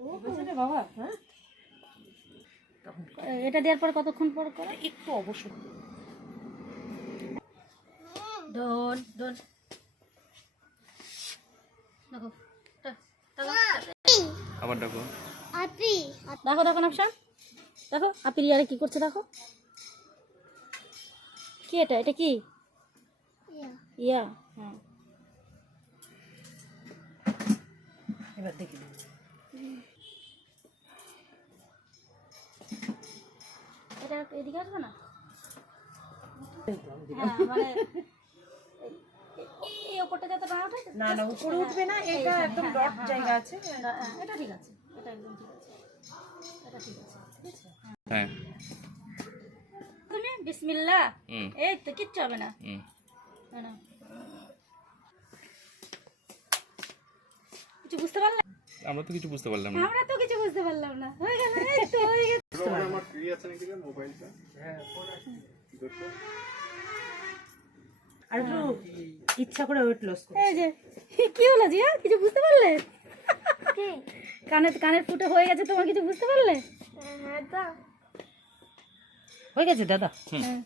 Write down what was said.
বাবা হ্যাঁ এটা দেওয়ার পর কতক্ষণ পর করে একটু অবশ্যই ডন ডন দেখো আবার ডাকো। আপি দেখো দেখো নাফসা দেখো আপনি রিয়ারে কি করছে দেখো কি এটা কি ইয়া হ্যাঁ এবার দেখি এটা এদিকে আসবে না হ্যাঁ মানে এই ওপরটা যাতে না ওঠে না না উপরে উঠবে না এটা একদম ডট জায়গা আছে এটা ঠিক আছে এটা একদম ঠিক আছে এটা ঠিক আছে ঠিক আছে হ্যাঁ তুমি বিসমিল্লাহ হুম এই তো কিচ্ছু হবে না হুম না কিছু বুঝতে পারলে আমরা তো কিছু বুঝতে পারলাম না। আমরা তো কিছু বুঝতে পারলাম না হয়ে গেল এই তো হয়ে গেছে আমার ফ্রি আছে নাকি রে মোবাইলটা? হ্যাঁ ফোন আছে। আর একটু ইচ্ছা করে ওয়েট লস করো এই যে কি হলো জিয়া কিছু বুঝতে পারলে কানের ফুটে হয়ে গেছে তোমার কিছু বুঝতে পারলে হ্যাঁ তো হয়ে গেছে দাদা হ্যাঁ